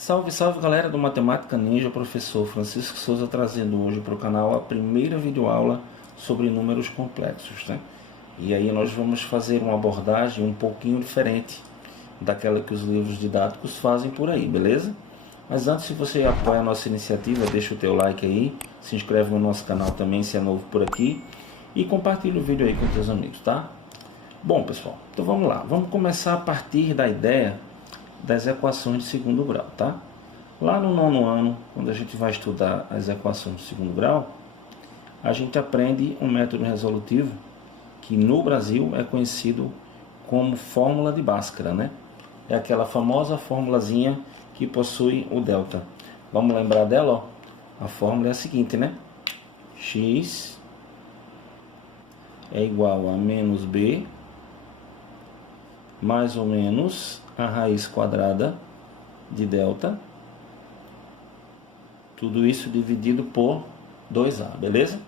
Salve, salve galera do Matemática Ninja, professor Francisco Souza trazendo hoje para o canal a primeira videoaula sobre números complexos, né? E aí nós vamos fazer uma abordagem um pouquinho diferente daquela que os livros didáticos fazem por aí, beleza? Mas antes, se você apoia a nossa iniciativa, deixa o teu like aí, se inscreve no nosso canal também se é novo por aqui e compartilha o vídeo aí com teus amigos, tá? Bom pessoal, então vamos lá, vamos começar a partir da ideia das equações de segundo grau, tá? Lá no nono ano, quando a gente vai estudar as equações de segundo grau, a gente aprende um método resolutivo que no Brasil é conhecido como fórmula de Bhaskara, né? É aquela famosa formulazinha que possui o delta. Vamos lembrar dela, ó? A fórmula é a seguinte, né? X é igual a menos b mais ou menos a raiz quadrada de delta, tudo isso dividido por 2a, beleza?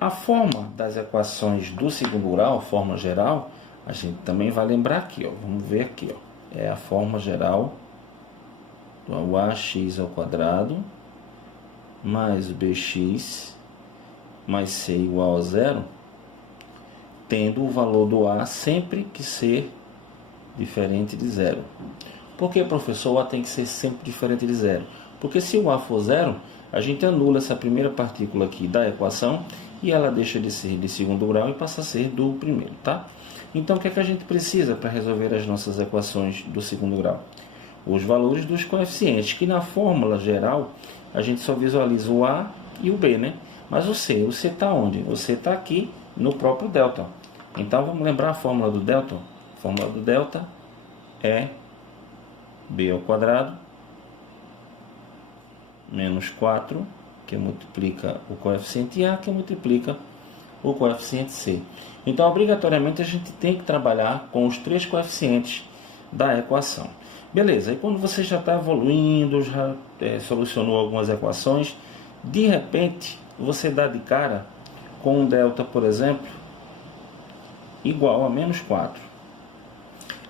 A forma das equações do segundo grau, forma geral, a gente também vai lembrar aqui, ó. Vamos ver aqui, ó. É a forma geral do ax ao quadrado mais bx mais c igual a zero, tendo o valor do a sempre que ser diferente de zero. Por que, professor, o a tem que ser sempre diferente de zero? Porque se o a for zero, a gente anula essa primeira partícula aqui da equação e ela deixa de ser de segundo grau e passa a ser do primeiro, tá? Então, o que é que a gente precisa para resolver as nossas equações do segundo grau? Os valores dos coeficientes, que na fórmula geral a gente só visualiza o a e o b, né? Mas o c está onde? O c está aqui no próprio delta. Então, vamos lembrar a fórmula do delta? A fórmula do delta é b ao quadrado menos 4, que multiplica o coeficiente a, que multiplica o coeficiente c. Então, obrigatoriamente, a gente tem que trabalhar com os três coeficientes da equação. Beleza, e quando você já está evoluindo, já solucionou algumas equações, de repente, você dá de cara com um delta, por exemplo, igual a menos 4.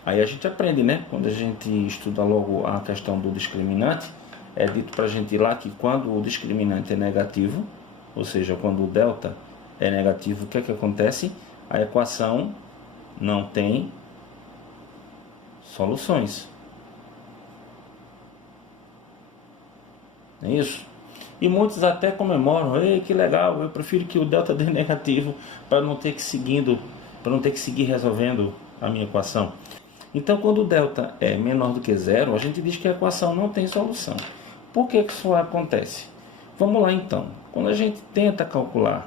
Aí a gente aprende, né? Quando a gente estuda logo a questão do discriminante, é dito para a gente lá que quando o discriminante é negativo, ou seja, quando o delta é negativo, o que é que acontece? A equação não tem soluções. É isso? E muitos até comemoram, ei, que legal, eu prefiro que o delta dê negativo para não ter que seguir resolvendo a minha equação. Então, quando o delta é menor do que zero, a gente diz que a equação não tem solução. Por que isso acontece? Vamos lá então. Quando a gente tenta calcular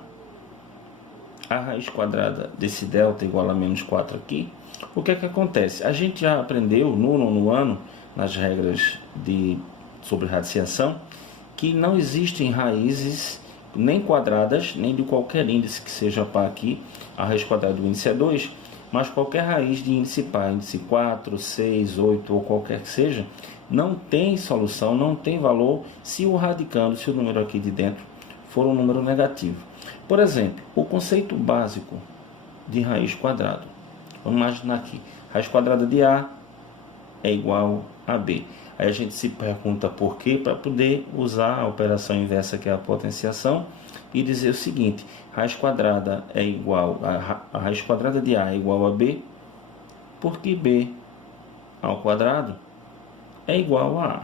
a raiz quadrada desse delta igual a menos 4 aqui, o que é que acontece? A gente já aprendeu no nono ano, nas regras sobre radiciação, que não existem raízes nem quadradas, nem de qualquer índice que seja par aqui. A raiz quadrada do índice é 2, mas qualquer raiz de índice par, índice 4, 6, 8 ou qualquer que seja, não tem solução, não tem valor se o radicando, se o número aqui de dentro for um número negativo. Por exemplo, o conceito básico de raiz quadrada. Vamos imaginar aqui, raiz quadrada de A é igual a B. Aí a gente se pergunta por quê, para poder usar a operação inversa, que é a potenciação, e dizer o seguinte: raiz quadrada é igual a raiz quadrada de A é igual a B, porque B ao quadrado é igual a A.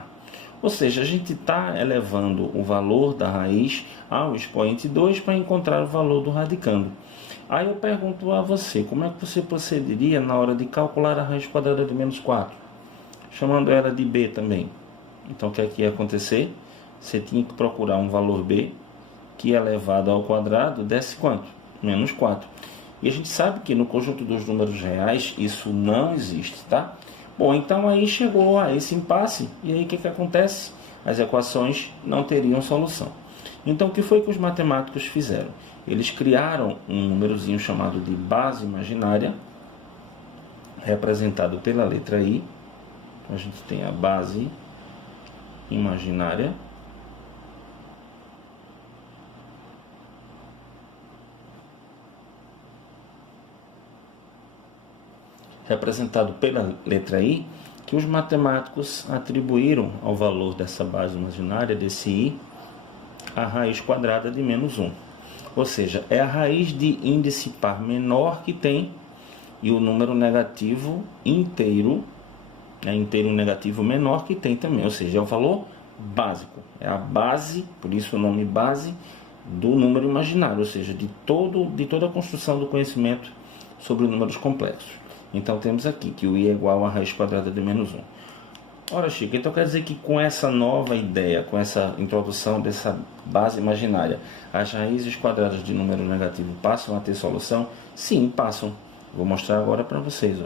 Ou seja, a gente está elevando o valor da raiz ao expoente 2 para encontrar o valor do radicando. Aí eu pergunto a você, como é que você procederia na hora de calcular a raiz quadrada de menos 4? Chamando ela de B também. Então, o que é que ia acontecer? Você tinha que procurar um valor B que elevado ao quadrado desse quanto? Menos 4. E a gente sabe que no conjunto dos números reais isso não existe, tá? Bom, então aí chegou a esse impasse, e aí o que acontece? As equações não teriam solução. Então, o que foi que os matemáticos fizeram? Eles criaram um númerozinho chamado de base imaginária, representado pela letra I. Então, a gente tem a base imaginária, representado pela letra I, que os matemáticos atribuíram ao valor dessa base imaginária, desse i, a raiz quadrada de menos 1. Ou seja, é a raiz de índice par menor que tem e o número negativo inteiro, inteiro negativo menor que tem também. Ou seja, é o valor básico. É a base, por isso o nome base, do número imaginário. Ou seja, de toda a construção do conhecimento sobre números complexos. Então temos aqui que o i é igual a raiz quadrada de menos 1. Ora, Chico, então quer dizer que com essa nova ideia, com essa introdução dessa base imaginária, as raízes quadradas de número negativo passam a ter solução? Sim, passam. Vou mostrar agora para vocês.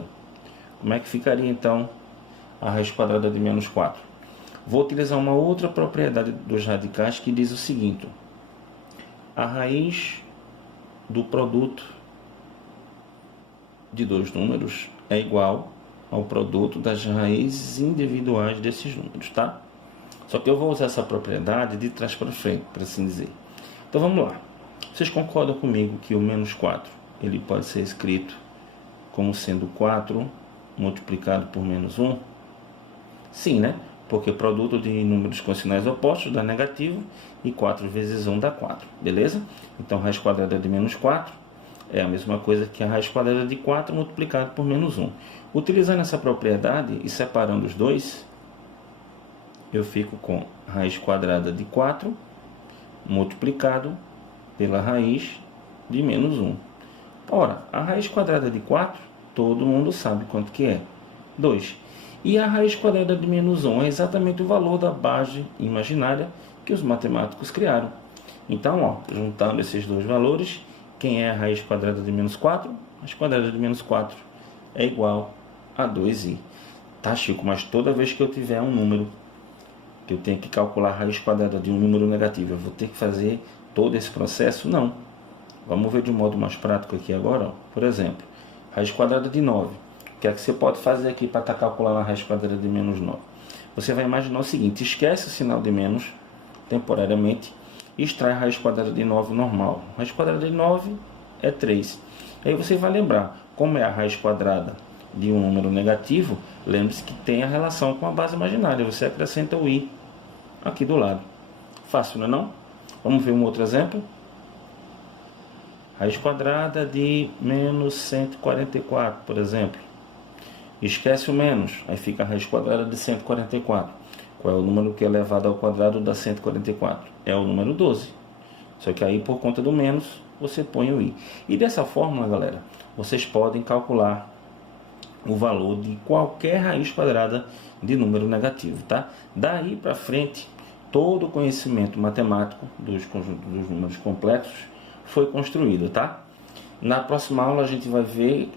Como é que ficaria então a raiz quadrada de menos 4? Vou utilizar uma outra propriedade dos radicais que diz o seguinte: a raiz do produto de dois números é igual ao produto das raízes individuais desses números, tá? Só que eu vou usar essa propriedade de trás para frente, para assim dizer. Então vamos lá. Vocês concordam comigo que o menos 4 ele pode ser escrito como sendo 4 multiplicado por menos 1? Sim, né? Porque produto de números com sinais opostos dá negativo e 4 vezes 1 dá 4, beleza? Então raiz quadrada de menos 4 é a mesma coisa que a raiz quadrada de 4 multiplicado por menos 1. Utilizando essa propriedade e separando os dois, eu fico com raiz quadrada de 4 multiplicado pela raiz de menos 1. Ora, a raiz quadrada de 4, todo mundo sabe quanto que é, 2. E a raiz quadrada de menos 1 é exatamente o valor da base imaginária que os matemáticos criaram. Então, juntando esses dois valores, quem é a raiz quadrada de menos 4? A raiz quadrada de menos 4 é igual a 2i. Tá, Chico, mas toda vez que eu tiver um número, que eu tenho que calcular a raiz quadrada de um número negativo, eu vou ter que fazer todo esse processo? Não. Vamos ver de um modo mais prático aqui agora. Por exemplo, raiz quadrada de 9. O que é que você pode fazer aqui para estar calculando a raiz quadrada de menos 9? Você vai imaginar o seguinte: esquece o sinal de menos temporariamente e extrai a raiz quadrada de 9 normal. A raiz quadrada de 9 é 3. Aí você vai lembrar, como é a raiz quadrada de um número negativo, lembre-se que tem a relação com a base imaginária. Você acrescenta o i aqui do lado. Fácil, não é não? Vamos ver um outro exemplo. Raiz quadrada de menos 144, por exemplo. Esquece o menos, aí fica a raiz quadrada de 144. Qual é o número que é elevado ao quadrado da 144? É o número 12. Só que aí, por conta do menos, você põe o i. E dessa forma, galera, vocês podem calcular o valor de qualquer raiz quadrada de número negativo, tá? Daí para frente, todo o conhecimento matemático dos conjuntos dos números complexos foi construído, tá? Na próxima aula a gente vai ver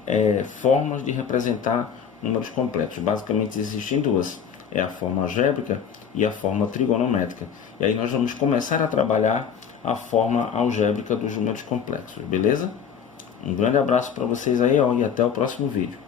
formas de representar números complexos. Basicamente existem duas: é a forma algébrica e a forma trigonométrica. E aí nós vamos começar a trabalhar a forma algébrica dos números complexos, beleza? Um grande abraço para vocês aí, e até o próximo vídeo.